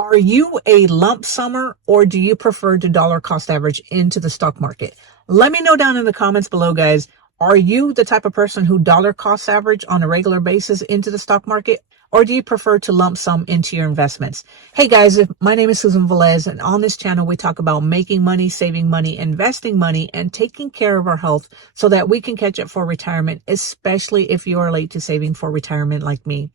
Are you a lump summer or do you prefer to dollar cost average into the stock market? Let me know down in the comments below, guys. Are you the type of person who dollar cost average on a regular basis into the stock market? Or do you prefer to lump sum into your investments? Hey guys, my name is Susan Velez, and on this channel we talk about making money, saving money, investing money, and taking care of our health so that we can catch up for retirement, especially if you are late to saving for retirement like me.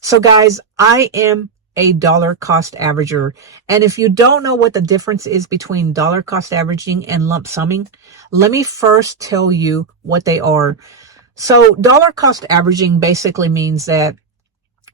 So guys, I am a dollar cost averager. And if you don't know what the difference is between dollar cost averaging and lump summing, let me first tell you what they are. So dollar cost averaging basically means that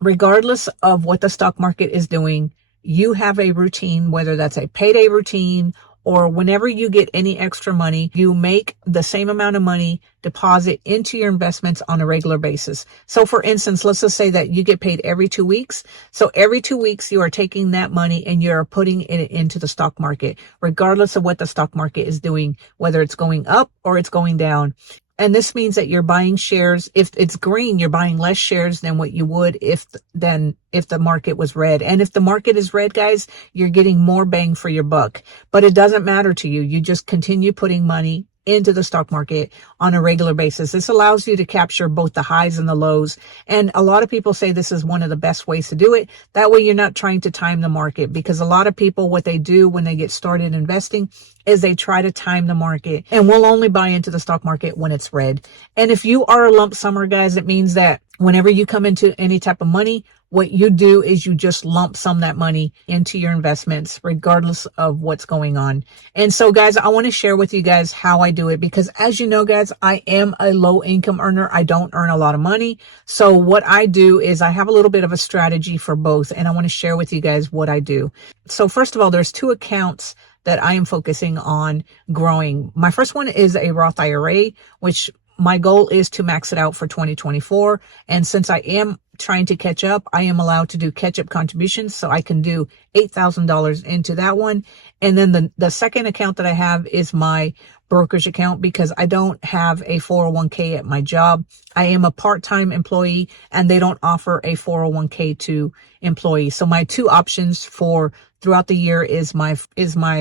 regardless of what the stock market is doing, you have a routine, whether that's a payday routine or whenever you get any extra money, you make the same amount of money deposit into your investments on a regular basis. So for instance, let's just say that you get paid every 2 weeks. So every 2 weeks, you are taking that money and you're putting it into the stock market, regardless of what the stock market is doing, whether it's going up or it's going down. And this means that you're buying shares. If it's green, you're buying less shares than what you would if the market was red. And if the market is red, guys, you're getting more bang for your buck. But it doesn't matter to you. You just continue putting money into the stock market on a regular basis. This allows you to capture both the highs and the lows. And a lot of people say this is one of the best ways to do it. That way you're not trying to time the market, because a lot of people, what they do when they get started investing is they try to time the market, and will only buy into the stock market when it's red. And if you are a lump summer, guys, it means that whenever you come into any type of money, what you do is you just lump sum that money into your investments, regardless of what's going on. And so, guys, I want to share with you guys how I do it, because as you know, guys, I am a low income earner. I don't earn a lot of money. So what I do is I have a little bit of a strategy for both, and I want to share with you guys what I do. So first of all, there's 2 accounts that I am focusing on growing. My first one is a Roth IRA, which my goal is to max it out for 2024. And since I am trying to catch up, I am allowed to do catch-up contributions. So I can do $8,000 into that one. And then the second account that I have is my brokerage account, because I don't have a 401k at my job. I am a part-time employee and they don't offer a 401k to employees. So my 2 options for throughout the year is my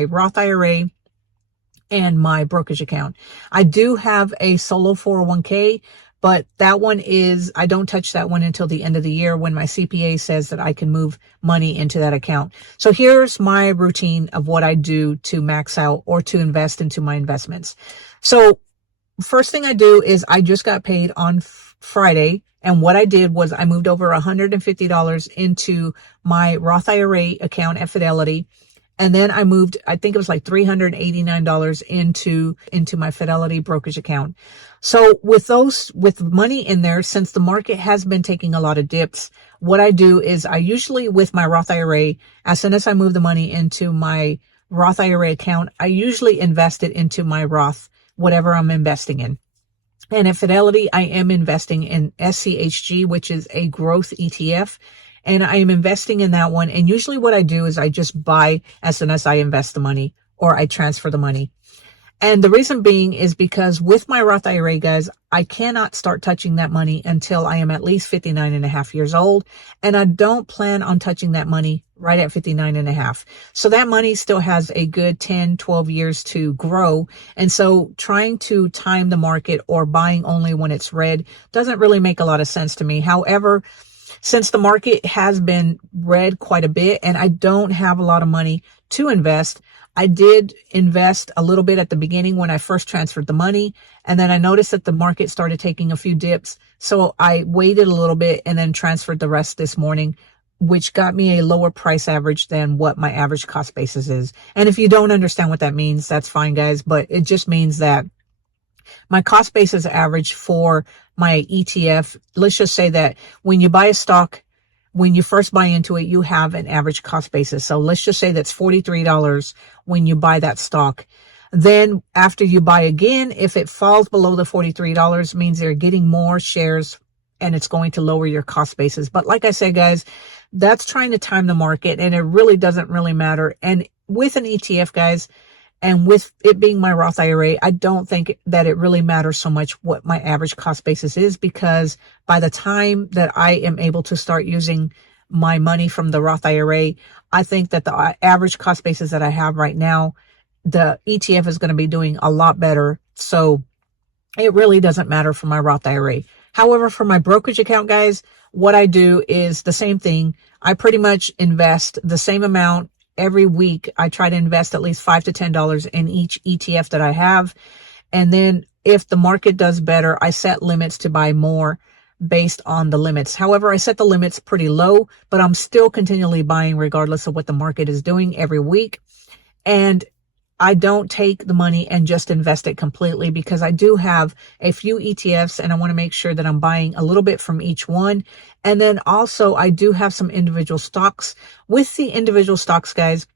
Roth IRA and my brokerage account. I do have a solo 401k, but that one is, I don't touch that one until the end of the year when my CPA says that I can move money into that account. So here's my routine of what I do to max out or to invest into my investments. So first thing I do is I just got paid on Friday. And what I did was I moved over $150 into my Roth IRA account at Fidelity. And then I moved, I think it was like $389 into my Fidelity brokerage account. So with money in there, since the market has been taking a lot of dips, what I do is I usually, with my Roth IRA, as soon as I move the money into my Roth IRA account, I usually invest it into my Roth, whatever I'm investing in. And at Fidelity, I am investing in SCHG, which is a growth ETF. And I am investing in that one. And usually what I do is I just buy as soon as I invest the money, or I transfer the money. And the reason being is because with my Roth IRA, guys, I cannot start touching that money until I am at least 59 and a half years old. And I don't plan on touching that money right at 59 and a half. So that money still has a good 10, 12 years to grow. And so trying to time the market or buying only when it's red doesn't really make a lot of sense to me. However, since the market has been red quite a bit and I don't have a lot of money to invest, I did invest a little bit at the beginning when I first transferred the money. And then I noticed that the market started taking a few dips. So I waited a little bit and then transferred the rest this morning, which got me a lower price average than what my average cost basis is. And if you don't understand what that means, that's fine, guys. But it just means that my cost basis average for my ETF, let's just say that when you buy a stock, when you first buy into it, you have an average cost basis. So let's just say that's $43 when you buy that stock. Then after you buy again, if it falls below the $43, means they're getting more shares and it's going to lower your cost basis. But like I said, guys, that's trying to time the market and it really doesn't really matter. And with an ETF, guys, and with it being my Roth IRA, I don't think that it really matters so much what my average cost basis is, because by the time that I am able to start using my money from the Roth IRA, I think that the average cost basis that I have right now, the ETF is going to be doing a lot better. So it really doesn't matter for my Roth IRA. However, for my brokerage account, guys, what I do is the same thing. I pretty much invest the same amount every week. I try to invest at least $5 to $10 in each ETF that I have. And then if the market does better, I set limits to buy more based on the limits. However, I set the limits pretty low, but I'm still continually buying regardless of what the market is doing every week. And I don't take the money and just invest it completely, because I do have a few ETFs and I want to make sure that I'm buying a little bit from each one. And then also I do have some individual stocks. With the individual stocks, guys,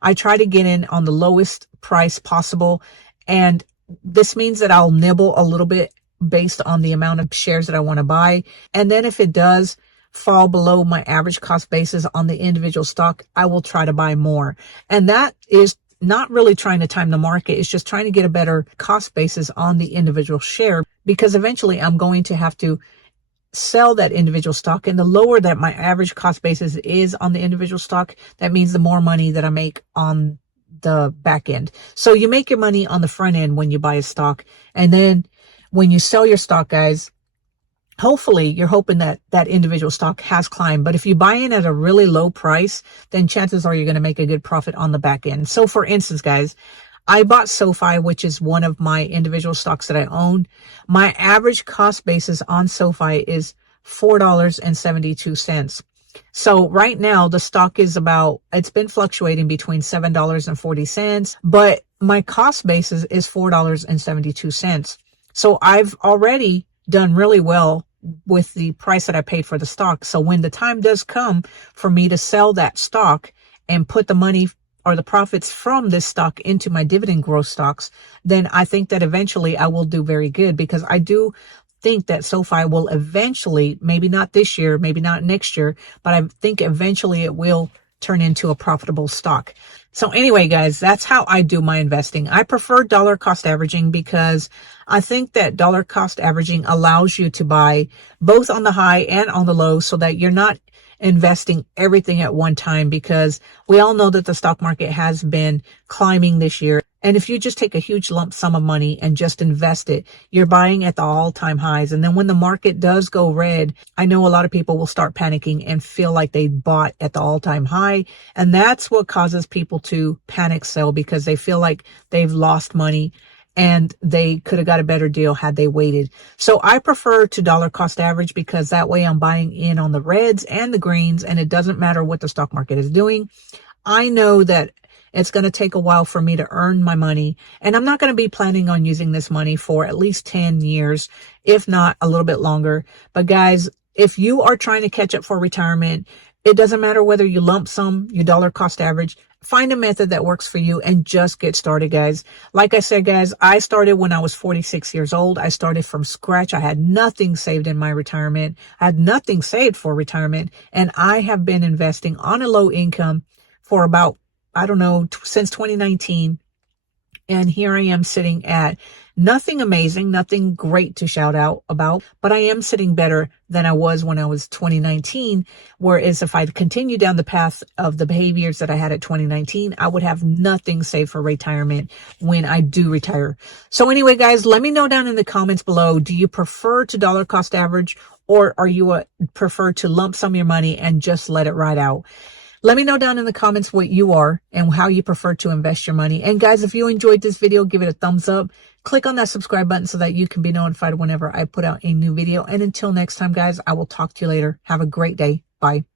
I try to get in on the lowest price possible. And this means that I'll nibble a little bit based on the amount of shares that I want to buy. And then if it does fall below my average cost basis on the individual stock, I will try to buy more. And that is not really trying to time the market. It's just trying to get a better cost basis on the individual share, because eventually I'm going to have to sell that individual stock. And the lower that my average cost basis is on the individual stock, that means the more money that I make on the back end. So you make your money on the front end when you buy a stock. And then when you sell your stock, guys, hopefully you're hoping that that individual stock has climbed. But if you buy in at a really low price, then chances are you're going to make a good profit on the back end. So for instance, guys, I bought SoFi, which is one of my individual stocks that I own. My average cost basis on SoFi is $4.72. So right now the stock is it's been fluctuating between $7.40, but my cost basis is $4.72. So I've already done really well with the price that I paid for the stock. So when the time does come for me to sell that stock and put the money or the profits from this stock into my dividend growth stocks, then I think that eventually I will do very good, because I do think that SoFi will eventually, maybe not this year, maybe not next year, but I think eventually it will turn into a profitable stock. So anyway, guys, that's how I do my investing. I prefer dollar cost averaging because I think that dollar cost averaging allows you to buy both on the high and on the low, so that you're not investing everything at one time, because we all know that the stock market has been climbing this year. And if you just take a huge lump sum of money and just invest it, you're buying at the all-time highs. And then when the market does go red, I know a lot of people will start panicking and feel like they bought at the all-time high. And that's what causes people to panic sell, because they feel like they've lost money and they could have got a better deal had they waited. So I prefer to dollar cost average, because that way I'm buying in on the reds and the greens, and it doesn't matter what the stock market is doing. I know that it's going to take a while for me to earn my money, and I'm not going to be planning on using this money for at least 10 years, if not a little bit longer. But guys, if you are trying to catch up for retirement, it doesn't matter whether you lump sum, you dollar cost average. Find a method that works for you and just get started, guys. Like I said, guys, I started when I was 46 years old. I started from scratch. I had nothing saved in my retirement. I had nothing saved for retirement. And I have been investing on a low income for about, I don't know, since 2019. And here I am sitting at nothing amazing, nothing great to shout out about, but I am sitting better than I was when I was 2019. Whereas if I'd continued down the path of the behaviors that I had at 2019, I would have nothing saved for retirement when I do retire. So anyway, guys, let me know down in the comments below, do you prefer to dollar cost average, or are you prefer to lump sum your money and just let it ride out? Let me know down in the comments what you are and how you prefer to invest your money. And guys, if you enjoyed this video, give it a thumbs up. Click on that subscribe button so that you can be notified whenever I put out a new video. And until next time, guys, I will talk to you later. Have a great day. Bye.